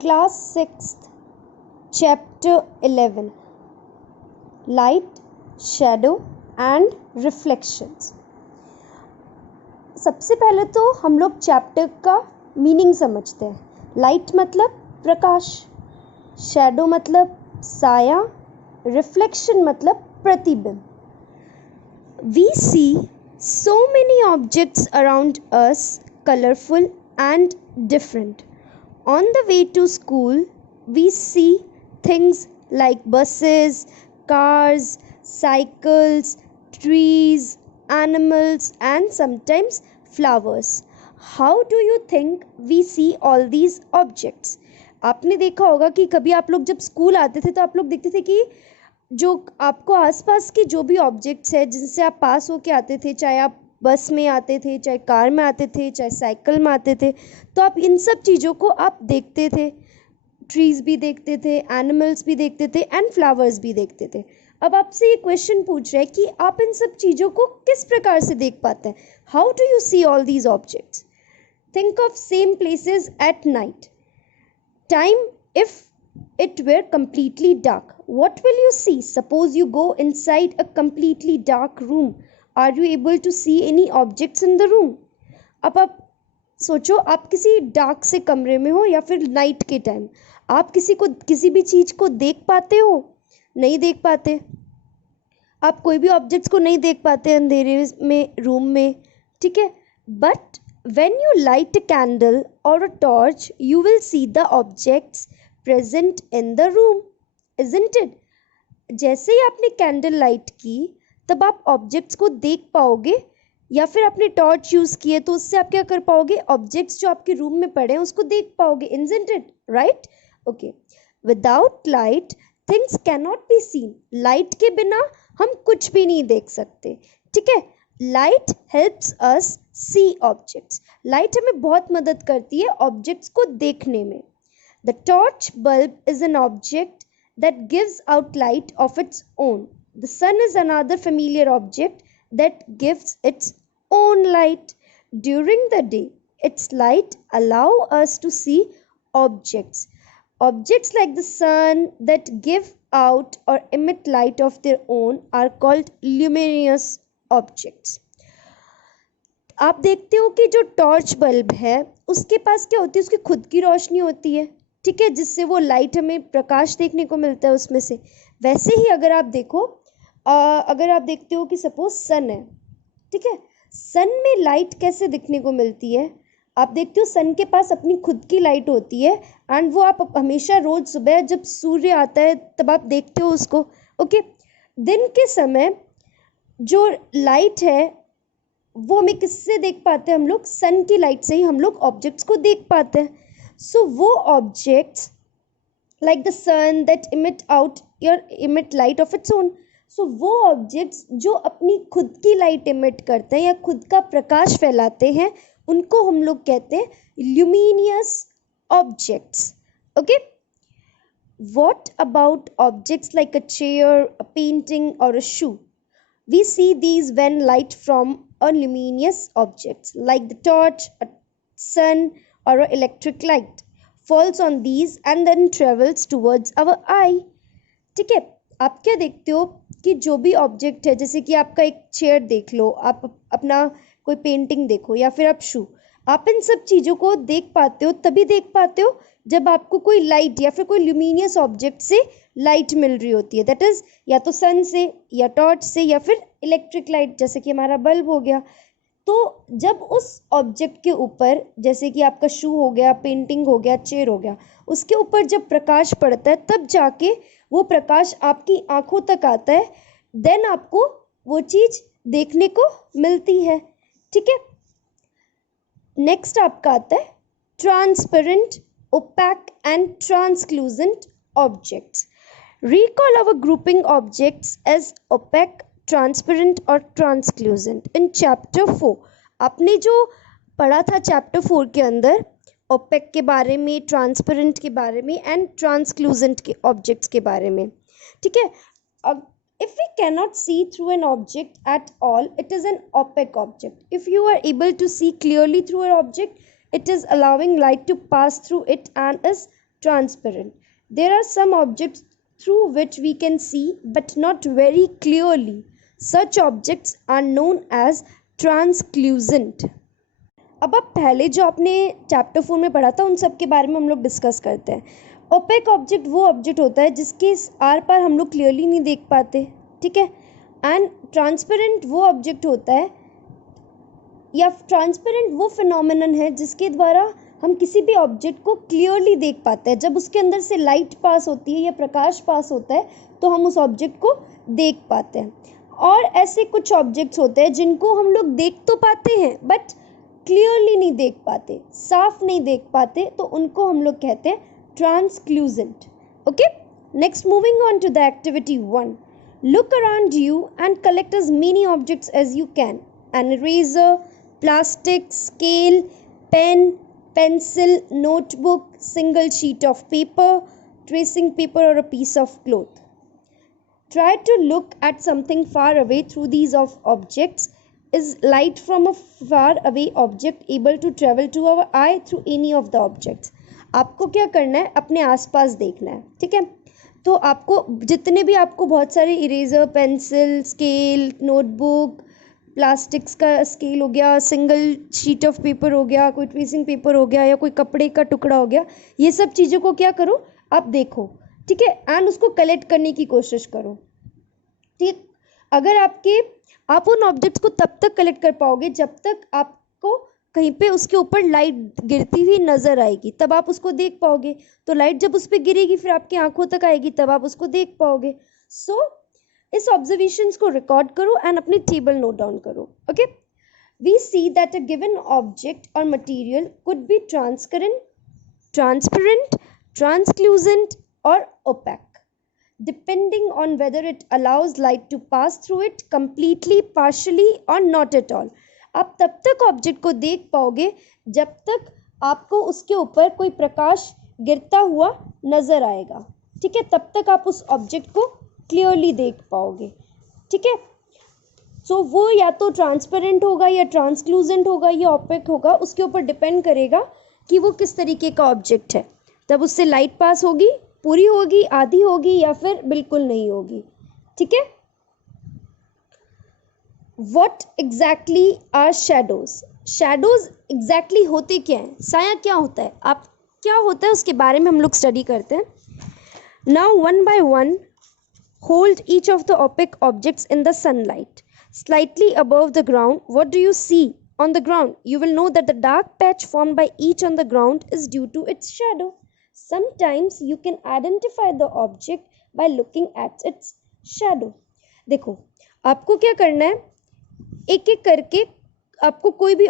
Class 6th, Chapter 11, Light, Shadow and Reflections. सबसे पहले तो हम लोग चैप्टर का मीनिंग समझते हैं. लाइट मतलब प्रकाश, शैडो मतलब साया, रिफ्लेक्शन मतलब प्रतिबिंब. We see so many objects around us, colorful and different. On the way to school, we see things like buses, cars, cycles, trees, animals, and sometimes flowers. How do you think we see all these objects? आपने देखा होगा कि कभी आप लोग जब school आते थे तो आप लोग देखते थे कि जो आपको आसपास के जो भी ऑब्जेक्ट्स है जिनसे आप पास होके आते थे, चाहे आप बस में आते थे, चाहे कार में आते थे, चाहे साइकिल में आते थे, तो आप इन सब चीज़ों को आप देखते थे. ट्रीज़ भी देखते थे, एनिमल्स भी देखते थे एंड फ्लावर्स भी देखते थे. अब आपसे ये क्वेश्चन पूछ रहे हैं कि आप इन सब चीज़ों को किस प्रकार से देख पाते हैं. How do you see all these objects? Think of same places at night time. If it were completely dark, what will you see? Suppose you go inside a completely dark room. Are you able to see any objects in the room? अब आप सोचो, आप किसी dark से कमरे में हो या फिर नाइट के टाइम, आप किसी भी चीज़ को देख पाते हो? नहीं देख पाते. आप कोई भी ऑब्जेक्ट्स को नहीं देख पाते अंधेरे में, रूम में. ठीक है. But when you light a candle or a torch, you will see the objects present in the room, isn't it? जैसे ही आपने कैंडल लाइट की तब आप ऑब्जेक्ट्स को देख पाओगे, या फिर आपने टॉर्च यूज़ किए तो उससे आप क्या कर पाओगे? ऑब्जेक्ट्स जो आपके रूम में पड़े हैं उसको देख पाओगे, isn't it? Right? Okay. Without light, things cannot be seen. Light के बिना हम कुछ भी नहीं देख सकते. ठीक है. Light helps us see objects. Light हमें बहुत मदद करती है ऑब्जेक्ट्स को देखने में. The torch bulb is an object that gives out light of its own. The sun is another familiar object that gives its own light. During the day its light allow us to see objects. Objects like the sun that give out or emit light of their own are called luminous objects. आप देखते हो कि जो torch bulb है उसके पास क्या होती है? उसकी खुद की रोशनी होती है. ठीक है. जिससे वो लाइट हमें प्रकाश देखने को मिलता है उसमें से. वैसे ही अगर आप देखो, अगर आप देखते हो कि सपोज सन है. ठीक है. सन में लाइट कैसे दिखने को मिलती है? आप देखते हो सन के पास अपनी खुद की लाइट होती है एंड वो आप हमेशा रोज सुबह जब सूर्य आता है तब आप देखते हो उसको. ओके. दिन के समय जो लाइट है वो हमें किससे देख पाते हैं? हम लोग सन की लाइट से ही हम लोग ऑब्जेक्ट्स को देख पाते हैं. सो वो objects like the sun that emit light of its own. So वो ऑब्जेक्ट्स जो अपनी खुद की लाइट इमिट करते हैं या खुद का प्रकाश फैलाते हैं उनको हम लोग कहते हैं luminous objects. Okay. What about objects like a chair, a painting or a shoe? We see these when light from a luminous objects like the torch, a sun or an electric light falls on these and then travels towards our eye. ठीक है. आप क्या देखते हो कि जो भी object है, जैसे कि आपका एक चेयर देख लो, आप अपना कोई पेंटिंग देखो या फिर आप शू, आप इन सब चीज़ों को देख पाते हो, तभी देख पाते हो जब आपको कोई लाइट या फिर कोई ल्यूमिनियस ऑब्जेक्ट से लाइट मिल रही होती है. दैट इज़ या तो सन से या टॉर्च से या फिर इलेक्ट्रिक लाइट, जैसे कि हमारा बल्ब हो गया. तो जब उस ऑब्जेक्ट के ऊपर, जैसे कि आपका शू हो गया, पेंटिंग हो गया, चेयर हो गया, उसके ऊपर जब प्रकाश पड़ता है तब जाके वो प्रकाश आपकी आंखों तक आता है, देन आपको वो चीज़ देखने को मिलती है. ठीक है. नेक्स्ट आपका आता है transparent, opaque and translucent objects. Recall our grouping objects as opaque, transparent और translucent in chapter 4. आपने जो पढ़ा था chapter 4 के अंदर opaque के बारे में, transparent के बारे में and translucent के objects के बारे में. ठीक है. अब if we cannot see through an object at all, it is an opaque object. If you are able to see clearly through an object, it is allowing light to pass through it and is transparent. There are some objects through which we can see but not very clearly. Such objects are known as translucent. अब आप पहले जो आपने chapter 4 में पढ़ा था उन सब के बारे में हम लोग डिस्कस करते हैं. ओपेक ऑब्जेक्ट वो ऑब्जेक्ट होता है जिसके आर पार हम लोग क्लियरली नहीं देख पाते, ठीक है. एंड ट्रांसपेरेंट वो ऑब्जेक्ट होता है या ट्रांसपेरेंट वो फिनोमेनन है जिसके द्वारा हम किसी भी ऑब्जेक्ट को क्लियरली देख पाते हैं. जब उसके अंदर से लाइट पास होती है या प्रकाश पास होता है तो हम उस ऑब्जेक्ट को देख पाते हैं. और ऐसे कुछ ऑब्जेक्ट्स होते हैं जिनको हम लोग देख तो पाते हैं बट क्लियरली नहीं देख पाते, साफ नहीं देख पाते, तो उनको हम लोग कहते हैं translucent. Okay, next moving on to the activity 1. Look around you and collect as many objects as you can. An eraser, plastic, scale, pen, pencil, notebook, single sheet of paper, tracing paper or a piece of cloth. Try to look at something far away through these objects. Is light from a far away object able to travel to our eye through any of the objects? आपको क्या करना है, अपने आसपास देखना है, ठीक है. तो आपको जितने भी आपको बहुत सारे eraser, pencil, scale, notebook, plastics का स्केल हो गया, सिंगल शीट ऑफ पेपर हो गया, कोई ट्रेसिंग पेपर हो गया या कोई कपड़े का टुकड़ा हो गया, ये सब चीज़ों को क्या करो, आप देखो, ठीक है. एंड उसको कलेक्ट करने की कोशिश करो, ठीक. अगर आप उन ऑब्जेक्ट्स को तब तक कलेक्ट कर पाओगे जब तक आपको कहीं पे उसके ऊपर लाइट गिरती हुई नज़र आएगी, तब आप उसको देख पाओगे. तो लाइट जब उस पर गिरेगी फिर आपकी आंखों तक आएगी, तब आप उसको देख पाओगे. सो इस ऑब्जर्वेशंस को रिकॉर्ड करो एंड अपनी टेबल नोट डाउन करो. Okay, we see that a given object or material could be transparent, translucent or opaque depending on whether it allows light to pass through it completely, partially or not at all. आप तब तक object को देख पाओगे जब तक आपको उसके ऊपर कोई प्रकाश गिरता हुआ नज़र आएगा, ठीक है. तब तक आप उस ऑब्जेक्ट को क्लियरली देख पाओगे, ठीक है. सो वो या तो ट्रांसपेरेंट होगा या ट्रांसलूसेंट होगा या ओपेक होगा, उसके ऊपर डिपेंड करेगा कि वो किस तरीके का ऑब्जेक्ट है. तब उससे लाइट पास होगी, पूरी होगी, आधी होगी या फिर बिल्कुल नहीं होगी, ठीक है. What exactly are shadows? Shadows exactly होते क्या हैं, साया क्या होता है, आप क्या होता है उसके बारे में हम लोग स्टडी करते हैं. Now one by one hold each of the opaque objects in the sunlight slightly above the ground. What do you see on the ground? You will know that the dark patch formed by each on the ground is due to its shadow. Sometimes you can identify the object by looking at its shadow. देखो, आपको क्या करना है, एक एक करके आपको कोई भी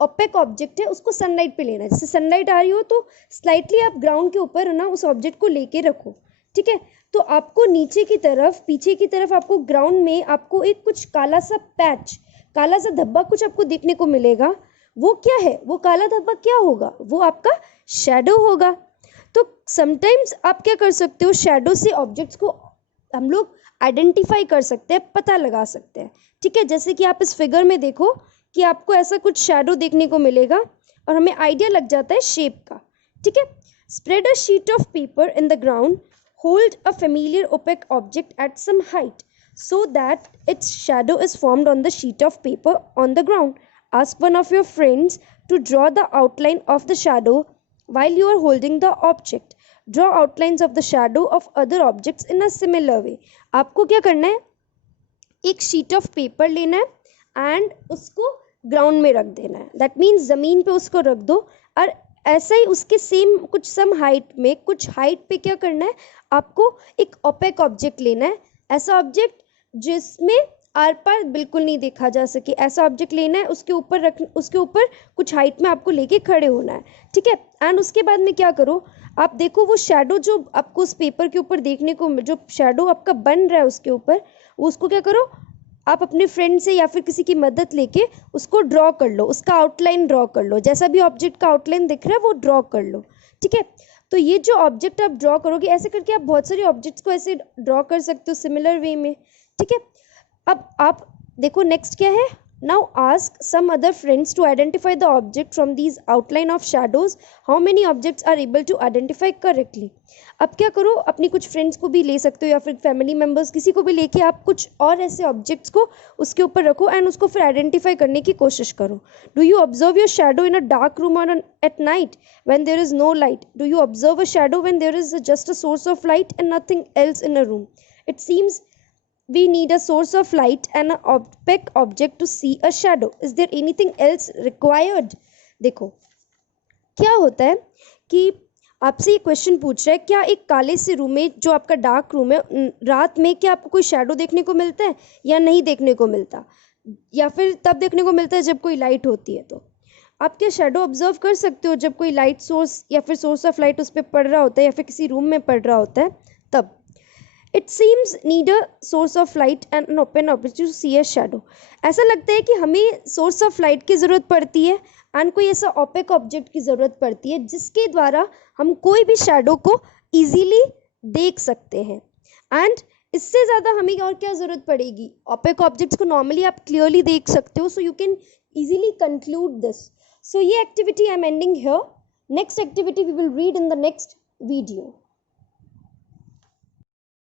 ओपेक ऑब्जेक्ट है उसको सनलाइट पे लेना है. जैसे सनलाइट आ रही हो तो स्लाइटली आप ग्राउंड के ऊपर ना उस ऑब्जेक्ट को लेके रखो, ठीक है. तो आपको नीचे की तरफ, पीछे की तरफ आपको ग्राउंड में आपको एक कुछ काला सा पैच, काला सा धब्बा कुछ आपको देखने को मिलेगा. वो क्या है, वो काला धब्बा क्या होगा, वो आपका शेडो होगा. तो समटाइम्स आप क्या कर सकते हो, शेडो से ऑब्जेक्ट्स को हम लोग आइडेंटिफाई कर सकते हैं, पता लगा सकते हैं, ठीक है. जैसे कि आप इस फिगर में देखो कि आपको ऐसा कुछ शेडो देखने को मिलेगा और हमें आइडिया लग जाता है शेप का, ठीक है. Spread a sheet of paper in the ground, hold a familiar opaque object at some height so that its shadow is formed on the sheet of paper on the ground. Ask one of your friends to draw the outline of the shadow while you are holding the object. Draw outlines of the shadow of other objects in a similar way. आपको क्या करना है, एक sheet of paper लेना है and उसको ground में रख देना है. दैट मीन्स ज़मीन पे उसको रख दो और ऐसा ही उसके सेम कुछ सम हाइट में, कुछ हाइट पे क्या करना है, आपको एक ओपेक ऑब्जेक्ट लेना है. ऐसा ऑब्जेक्ट जिसमें आर पार बिल्कुल नहीं देखा जा सके, ऐसा ऑब्जेक्ट लेना है, उसके ऊपर कुछ हाइट में आपको लेके खड़े होना है, ठीक है. एंड उसके बाद में क्या करो, आप देखो वो शेडो जो आपको उस पेपर के ऊपर देखने को, जो शेडो आपका बन रहा है उसके ऊपर, उसको क्या करो, आप अपने फ्रेंड से या फिर किसी की मदद लेके उसको ड्रॉ कर लो, उसका आउटलाइन ड्रॉ कर लो. जैसा भी ऑब्जेक्ट का आउटलाइन दिख रहा है वो ड्रॉ कर लो, ठीक है. तो ये जो ऑब्जेक्ट आप ड्रॉ करोगे, ऐसे करके आप बहुत सारे ऑब्जेक्ट्स को ऐसे ड्रॉ कर सकते हो सिमिलर वे में, ठीक है. अब आप देखो नेक्स्ट क्या है, Now ask some other friends to identify the object from these outline of shadows. How many objects are able to identify correctly? अब क्या करो, अपनी कुछ फ्रेंड्स को भी ले सकते हो या फिर फैमिली मेम्बर्स किसी को भी लेके आप कुछ और ऐसे ऑब्जेक्ट्स को उसके ऊपर रखो एंड उसको फिर आइडेंटिफाई करने की कोशिश करो. Do you observe your shadow in a dark room or at night when there is no light? Do you observe a shadow when there is just a source of light and nothing else in a room? It seems we need a source of light and an opaque object to see a shadow. Is there anything else required? देखो क्या होता है कि आपसे ये question पूछ रहा है, क्या एक काले से रूम में, जो आपका डार्क रूम है, रात में क्या आपको कोई शैडो देखने को मिलता है या नहीं देखने को मिलता, या फिर तब देखने को मिलता है जब कोई लाइट होती है? तो आप क्या शैडो ऑब्जर्व कर सकते हो जब कोई लाइट सोर्स या फिर सोर्स ऑफ लाइट उस पर पड़ रहा होता है या फिर किसी रूम में पड़ रहा होता है तब? It seems need a source of light and an open object to see a shadow. ऐसा लगता है कि हमें सोर्स ऑफ लाइट की ज़रूरत पड़ती है एंड कोई ऐसा ओपेक ऑब्जेक्ट की ज़रूरत पड़ती है जिसके द्वारा हम कोई भी शैडो को इजीली देख सकते हैं. एंड इससे ज़्यादा हमें और क्या ज़रूरत पड़ेगी? ओपेक ऑब्जेक्ट्स को नॉर्मली आप क्लियरली देख सकते हो, so you can easily conclude this. So ये activity I am ending here. Next activity we will read in the next video.